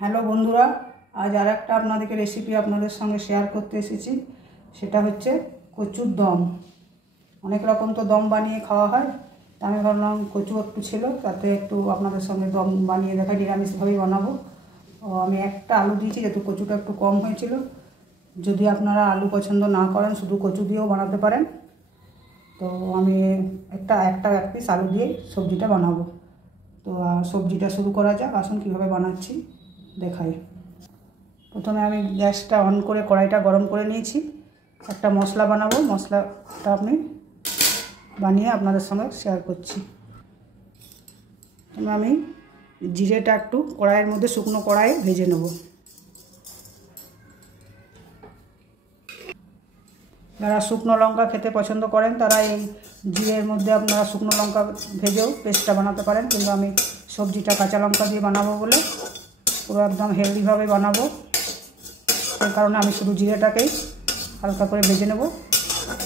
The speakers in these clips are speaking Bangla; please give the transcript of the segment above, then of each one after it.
হ্যালো বন্ধুরা, আজ আর একটা আপনাদেরকে রেসিপি আপনাদের সঙ্গে শেয়ার করতে এসেছি। সেটা হচ্ছে কচুর দম। অনেক রকম তো দম বানিয়ে খাওয়া হয়, তা আমি ভাবলাম কচু একটু ছিল, তাতে একটু আপনাদের সঙ্গে দম বানিয়ে দেখা, নিরামিষভাবেই বানাবো। আমি একটা আলু দিয়েছি, যেহেতু কচুটা একটু কম হয়েছিল। যদি আপনারা আলু পছন্দ না করেন, শুধু কচু দিয়েও বানাতে পারেন। তো আমি এক পিস আলু দিয়ে সবজিটা বানাবো। তো সবজিটা শুরু করা যাক। আসুন কীভাবে বানাচ্ছি দেখাই। প্রথমে আমি গ্যাসটা অন করে কড়াইটা গরম করে নিয়েছি। একটা মশলা বানাবো, মশলাটা আমি বানিয়ে আপনাদের সঙ্গে শেয়ার করছি। প্রথমে আমি জিরেটা একটু কড়াইয়ের মধ্যে, শুকনো কড়াইয়ে ভেজে নেব। যারা শুকনো লঙ্কা খেতে পছন্দ করেন তারা এই জিরের মধ্যে আপনারা শুকনো লঙ্কা ভেজেও পেস্টটা বানাতে পারেন, কিন্তু আমি সবজিটা কাঁচা লঙ্কা দিয়ে বানাবো বলে পুরো একদম হেলদিভাবে বানাবো, সেই কারণে আমি শুধু জিরেটাকেই হালকা করে ভেজে নেব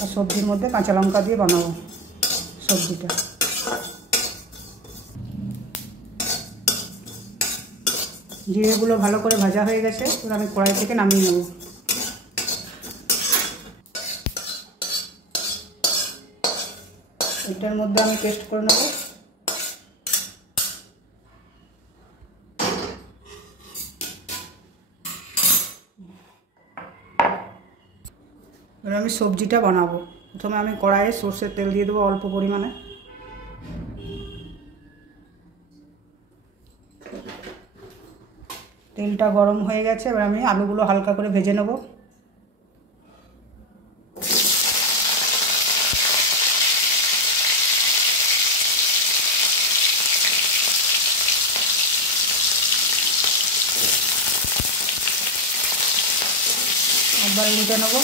আর সবজির মধ্যে কাঁচা লঙ্কা দিয়ে বানাবো সবজিটা। জিরেগুলো ভালো করে ভাজা হয়ে গেছে, এবার আমি কড়াই থেকে নামিয়ে নেব। এটার মধ্যে আমি পেস্ট করে নেব। এবার আমি সবজিটা বানাবো। প্রথমে আমি কড়াইয়ে সর্ষের তেল দিয়ে দেবো অল্প পরিমাণে। তেলটা গরম হয়ে গেছে, এবার আমি আলুগুলো হালকা করে ভেজে নেব। একবার উল্টে নেব।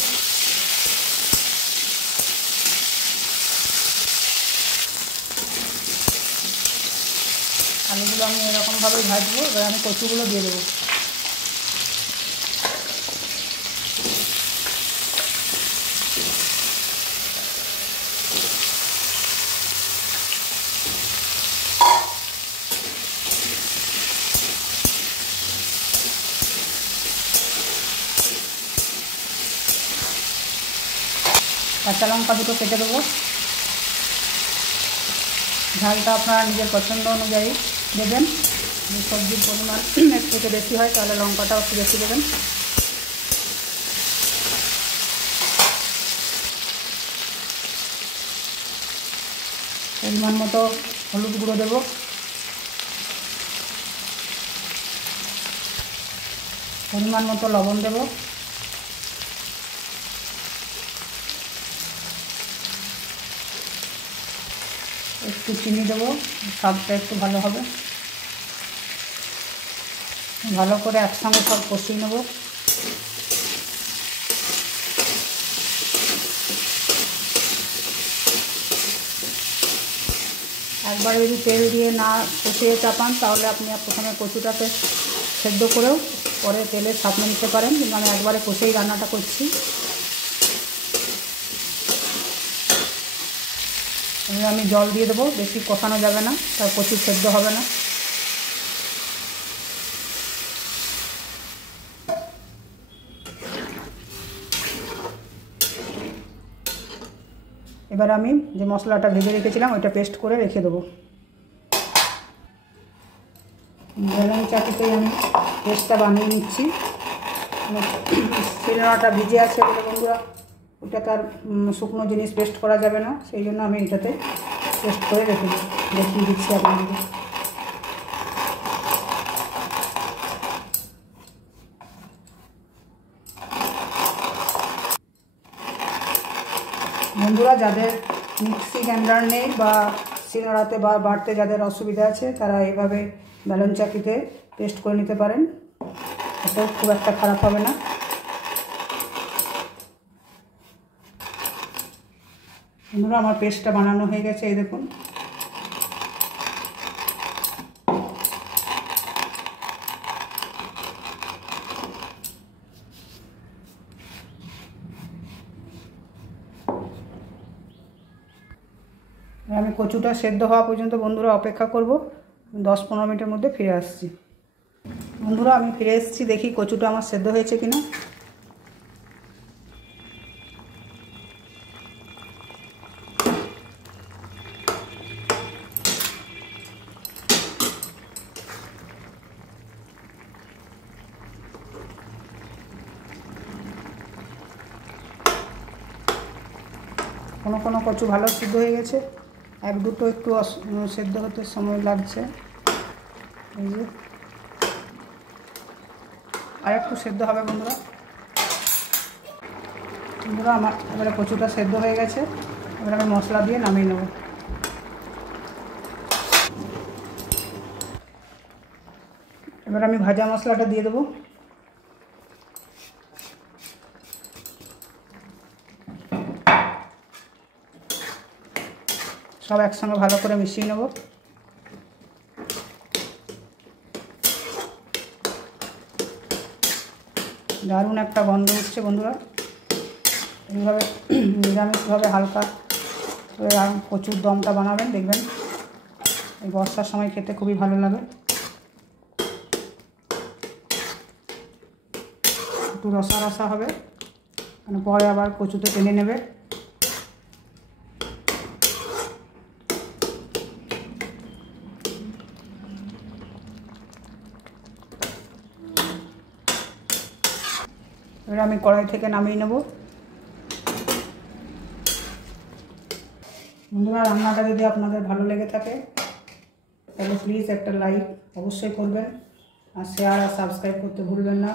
আলুগুলো আমি এরকমভাবেই ভাজবো। এবার আমি কচুগুলো দিয়ে দেবো। কাঁচা লঙ্কা দুটো কেটে দেবো। ঝালটা আপনারা নিজের পছন্দ অনুযায়ী দেবেন। সবজির পরিমাণ একটু বেশি হয় তাহলে লঙ্কাটাও একটু বেশি দেবেন। পরিমাণ মতো হলুদ গুঁড়ো দেবো। পরিমাণ মতো লবণ দেবো। একটু চিনি দেবো, স্বাদটা একটু ভালো হবে। ভালো করে একসঙ্গে সব কষিয়ে নেব। একবার যদি তেল দিয়ে না কষিয়ে চাপান তাহলে আপনি প্রথমে কচুটাকে সেদ্ধ করেও পরে তেলে চাপিয়ে নিতে পারেন, কিন্তু আমি একবারে কষেই রান্নাটা করছি। এবার আমি জল দিয়ে দেবো, বেশি কষানো যাবে না, তার কচু সেদ্ধ হবে না। এবার আমি যে মশলাটা ভেজে রেখেছিলাম ওইটা পেস্ট করে রেখে দেবো। বেলন চাকিতেই আমি পেস্টটা বানিয়ে নিচ্ছি। শিলনোড়াটা ভিজে আছে বলে বন্ধুরা ওটা তার শুকনো জিনিস পেস্ট করা যাবে না, সেই জন্য আমি এটাতে পেস্ট করে রেখে দেখিয়ে দিচ্ছি আপনাদের। বন্ধুরা, যাদের মিক্সি গ্রাইন্ডার নেই বা শিলনোড়াতে বা বাটতে যাদের অসুবিধা আছে তারা এইভাবে বেলন চাকিতে পেস্ট করে নিতে পারেন, এটাও খুব একটা খারাপ হবে না। বন্ধুরা, আমার পেস্টটা বানানো হয়ে গেছে, এই দেখুন। আমি কচুটা সেদ্ধ হওয়া পর্যন্ত বন্ধুরা অপেক্ষা করব। 10-15 মিনিটের মধ্যে ফিরে আসছি। বন্ধুরা আমি ফিরে এসেছি, দেখি কচুটা আমার সেদ্ধ হয়েছে কিনা। কোনো কোনো কচু ভালো সিদ্ধ হয়ে গেছে, এক দুটো একটু সেদ্ধ হতে সময় লাগছে। এই যে আর একটু সেদ্ধ হবে বন্ধুরা। বন্ধুরা আমার এবারে কচুটা সেদ্ধ হয়ে গেছে, এবার আমি মশলা দিয়ে নামিয়ে নেব। এবার আমি ভাজা মশলাটা দিয়ে দেবো। সব একসঙ্গে ভালো করে মিশিয়ে নেব। দারুণ একটা গন্ধ উঠছে বন্ধুরা। এইভাবে নিরামিষভাবে হালকা কচুর দমটা বানাবেন, দেখবেন এই বর্ষার সময় খেতে খুবই ভালো লাগে। একটু রসা রসা হবে, মানে পরে আবার কচুতে টেনে নেবে। এবার আমি কড়াই থেকে নামিয়ে নেব। বন্ধুরা রান্নাটা যদি আপনাদের ভালো লেগে থাকে তাহলে প্লিজ একটা লাইক অবশ্যই করবেন, আর শেয়ার আর সাবস্ক্রাইব করতে ভুলবেন না।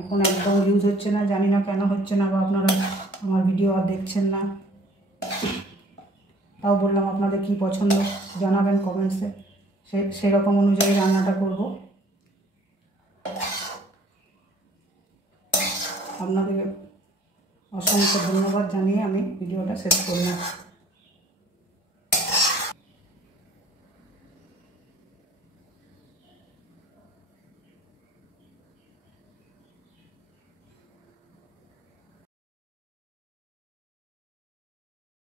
এখন একদম ইউজ হচ্ছে না, জানি না কেন হচ্ছে না, বা আপনারা আমার ভিডিও আর দেখছেন না। তাও বললাম আপনাদের কি পছন্দ জানাবেন কমেন্টসে, সেরকম অনুযায়ী রান্নাটা করব। আপনাদের অসংখ্য ধন্যবাদ জানিয়ে আমি ভিডিওটা শেষ করলাম।